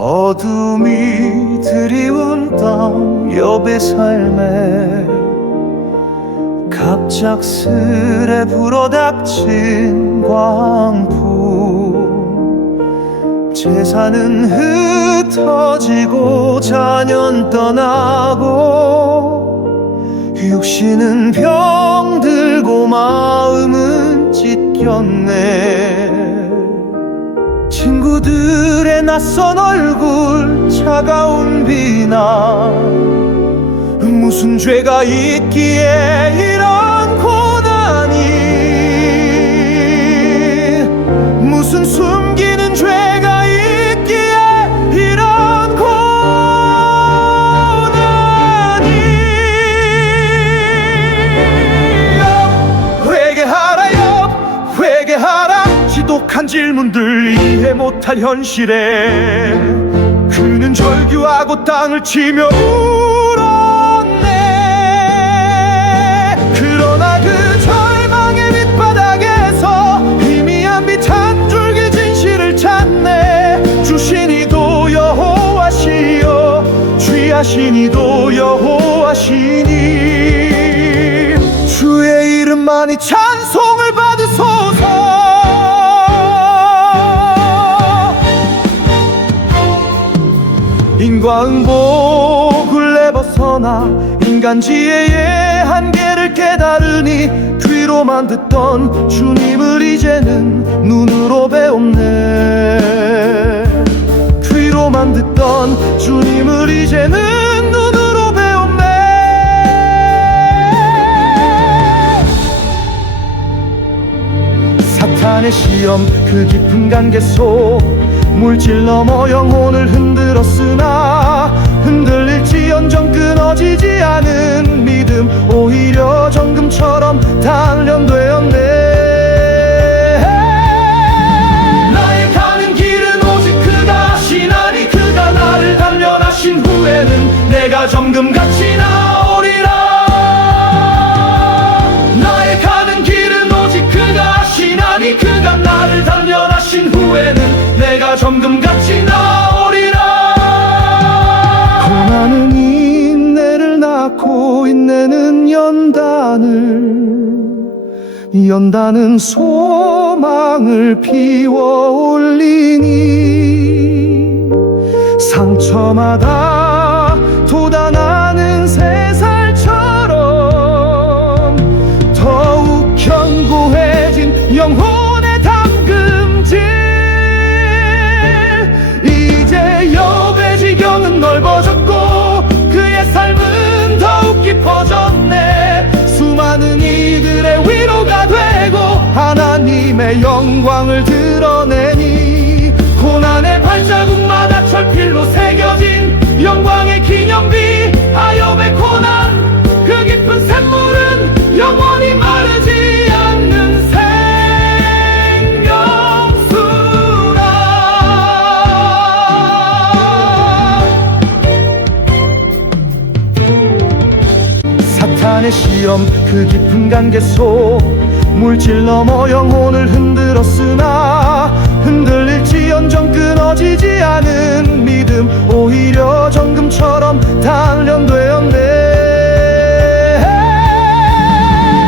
어둠이 드리운 땅 옆의 삶에 갑작스레 불어닥친 광풍. 재산은 흩어지고 자녀는 떠나고 육신은 병들고 마음은 찢겼네 친구들의 낯선 얼굴 차가운 비나 무슨 죄가 있기에 이런 고난이. 무슨 숨 질문들 이해 못할 현실에 그는 절규하고 땅을 치며 울었네. 그러나 그 절망의 밑바닥에서 희미한 빛 한 줄기 진실을 찾네. 주신이도 여호와시여 주야신이도 여호와시니. 주의 이름만이 찬송 인과응복을 내벗어나 인간 지혜의 한계를 깨달으니 귀로만 듣던 주님을 이제는 눈으로 배웠네. 귀로만 듣던 주님을 이제는 눈으로 배웠네. 사탄의 시험 그 깊은 관계 속 물질 넘어 영혼을 흔들었으나 흔들릴지언정 끊어지지 않은 믿음 오히려 정금처럼 단련되었네. 나의 가는 길은 오직 그가 하시나니 그가 나를 단련하신 후에는 내가 정금같이 나오리라. 나의 가는 길은 오직 그가 하시나니 그가 나를 단련하신 후에는 내가 정금같이 나오리라. 고난은 인내를 낳고 인내는 연단을. 연단은 소망을 피워 올리니. 상처마다 돋아나는 새살처럼 더욱 견고해진 영혼 시험 그 깊은 관계 속 물질 넘어 영혼을 흔들었으나 흔들릴지언정 끊어지지 않은 믿음 오히려 정금처럼 단련되었네.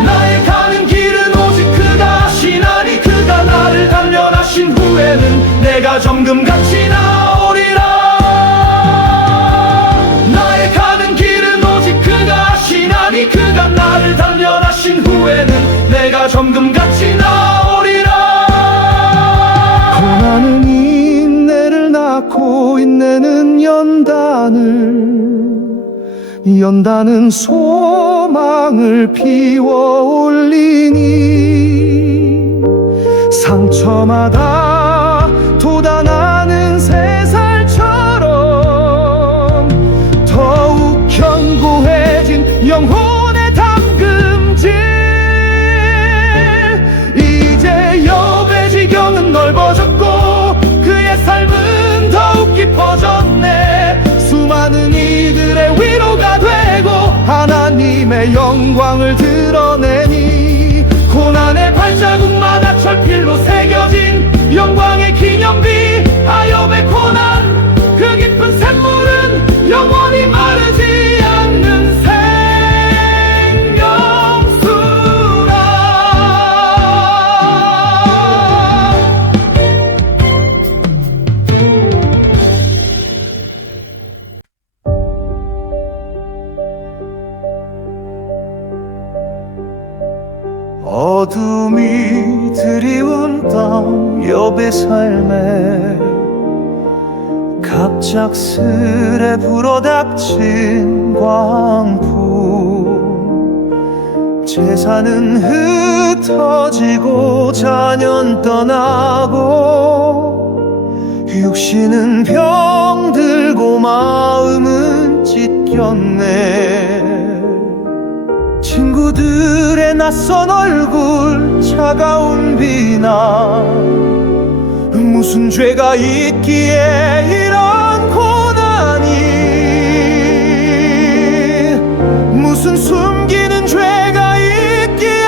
나의 가는 길은 오직 그가 하시나니 그가 나를 단련하신 후에는 내가 정금같이 나 연단은 소망을 피워 올리니 상처마다 하나 갑작스레 불어닥친 광풍. 재산은 흩어지고 자녀는 떠나고 육신은 병들고 마음은 찢겼네. 친구들의 낯선 얼굴 차가운 비나 무슨 죄가 있기에 무슨 숨기는 죄가 있기에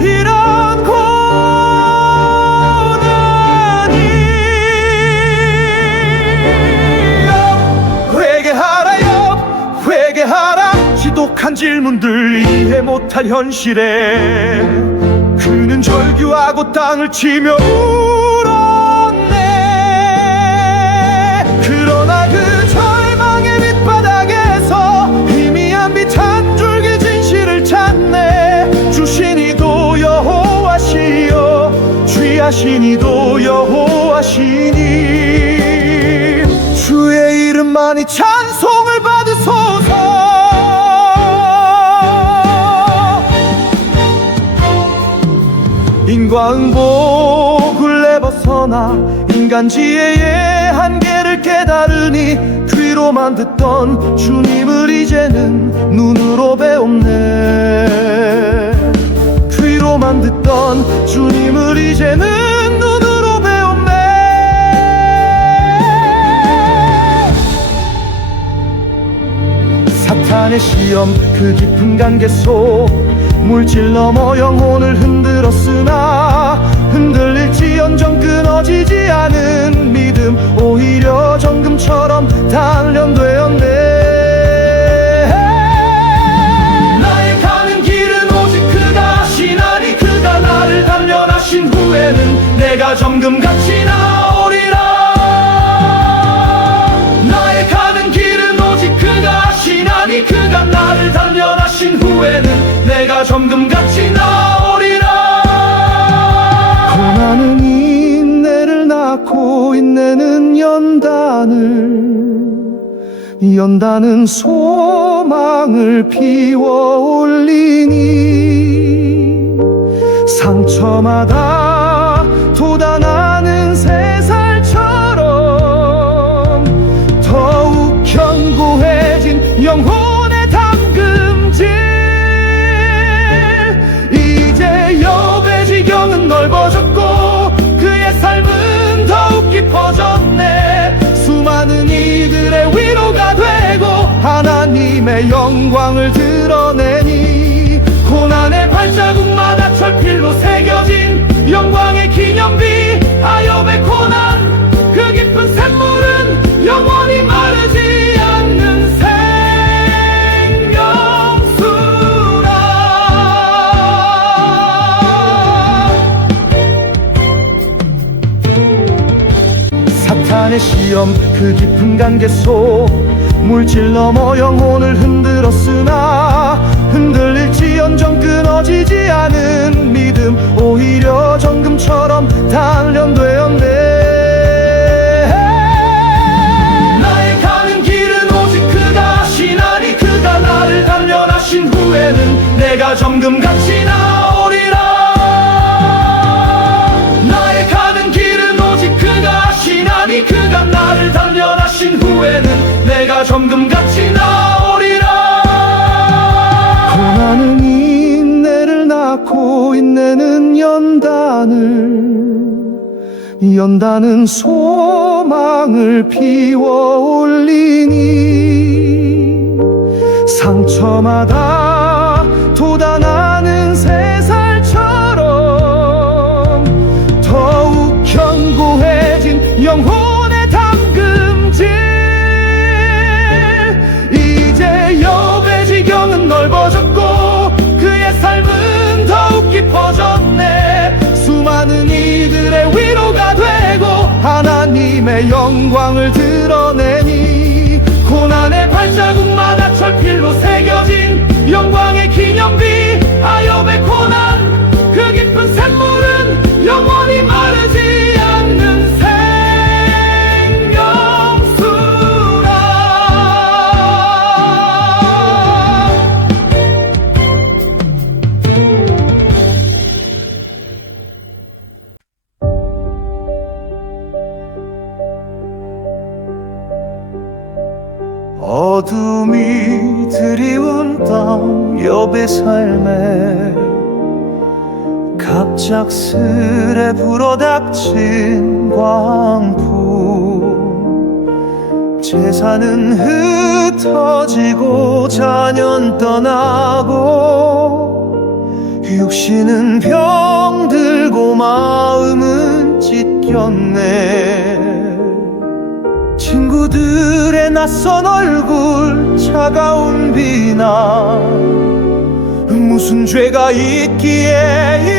이런 고난이 회개하라요? 회개하라 지독한 질문들 이해 못할 현실에 그는 절규하고 땅을 치며 주하시니도 여호와시니 주의 이름만이 찬송을 받으소서. 인과응복을 내벗어나 인간 지혜의 한계를 깨달으니 귀로만 듣던 주님을 이제는 눈으로 배웠네 귀로만 듣던 주님을 이제는 눈으로 배웠네. 사탄의 시험 그 깊은 관계 속 물질 넘어 영혼을 흔들었으나 흔들릴지언정 끊어지지 않은 믿음 오히려 정금처럼 단련 연단은 소망을 피워 올리니 상처마다 돋아나 하나님의 영광을 드러내니 고난의 발자국마다 철필로 새겨진 영광의 기념비 아엽의 고난. 그 깊은 샘물은 영원히 마르지 않는 생명수라. 사탄의 시험 그 깊은 관계 속 물질 넘어 영혼을 흔들었으나 흔들릴지언정 끊어지지 않은 믿음 오히려 정금처럼 단련되었네. 나의 가는 길은 오직 그가 하시나니 그가 나를 단련하신 후에는 내가 정금같이 내가 정금같이 나오리라. 고난은 인내를 낳고 인내는 연단을. 연단은 소망을 피워 올리니. 상처마다 돋아나 영광을 드러 산은 흩어지고 자녀는 떠나고 육신은 병들고 마음은 찢겼네. 친구들의 낯선 얼굴 차가운 비나 무슨 죄가 있기에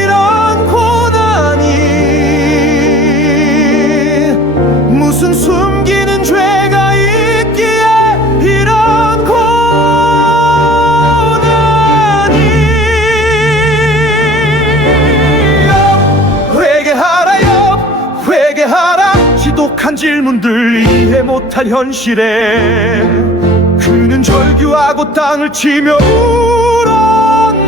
못할 현실에 그는 절규하고 땅을 치며 울었네.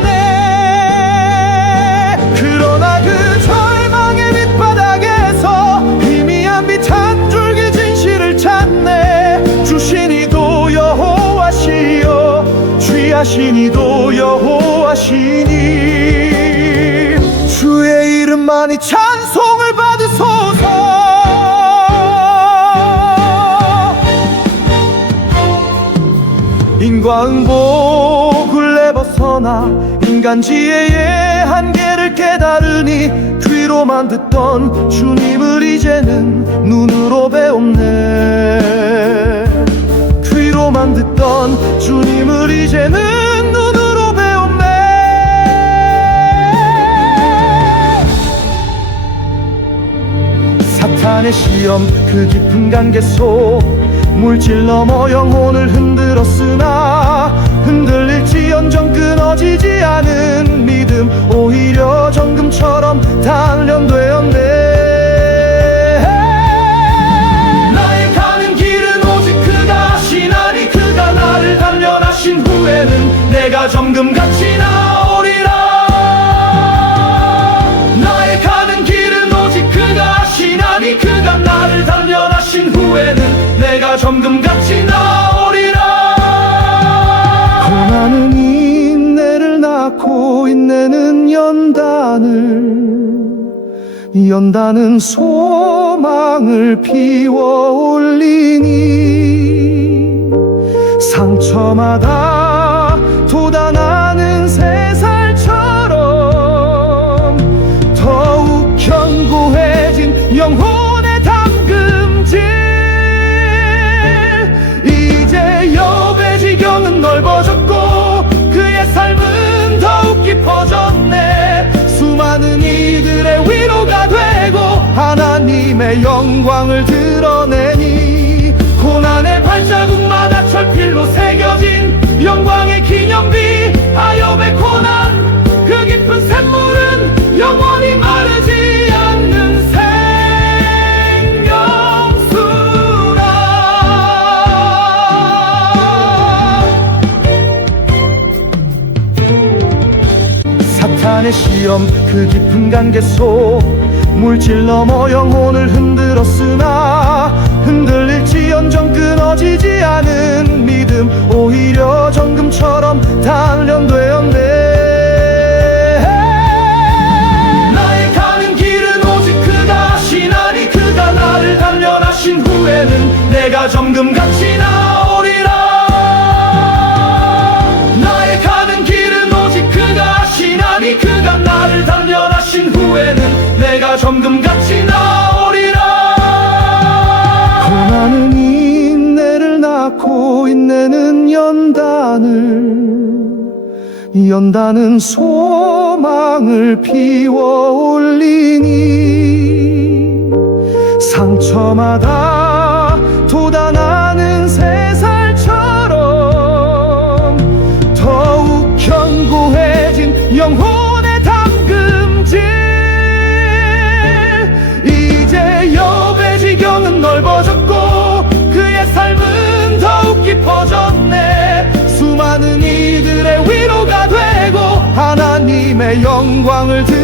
그러나 그 절망의 밑바닥에서 희미한 빛 한 줄기 진실을 찾네. 주신이도 여호와시여 주야신이도 여호와시니. 주의 이름만이 찬송 인과응복을 내벗어나 인간 지혜의 한계를 깨달으니 귀로만 듣던 주님을 이제는 눈으로 배웠네. 귀로만 듣던 주님을 이제는 눈으로 배웠네. 사탄의 시험 그 깊은 관계 속 물질 넘어 영혼을 흔들었으나 흔들릴지언정 끊어지지 않은 믿음 오히려 정금처럼 단련되었네. 나의 가는 길은 오직 그가 하시나니 그가 나를 단련하신 후에는 내가 정금같이 나 내가 정금같이 나오리라. 고난은 인내를 낳고 인내는 연단을. 연단은 소망을 피워 올리니. 상처마다 시험 그 깊은 관계 속 물질 넘어 영혼을 흔들었으나 흔들릴지언정 끊어지지 않은 믿음 오히려 정금처럼 단련되었네. 나의 가는 길은 오직 그가 하시나니 그가 나를 단련하신 후에는 내가 정금같이 나 내가 정금같이 나오리라. 고난은 인내를 낳고 인내는 연단을. 연단은 소망을 피워 올리니. 상처마다 영광을 드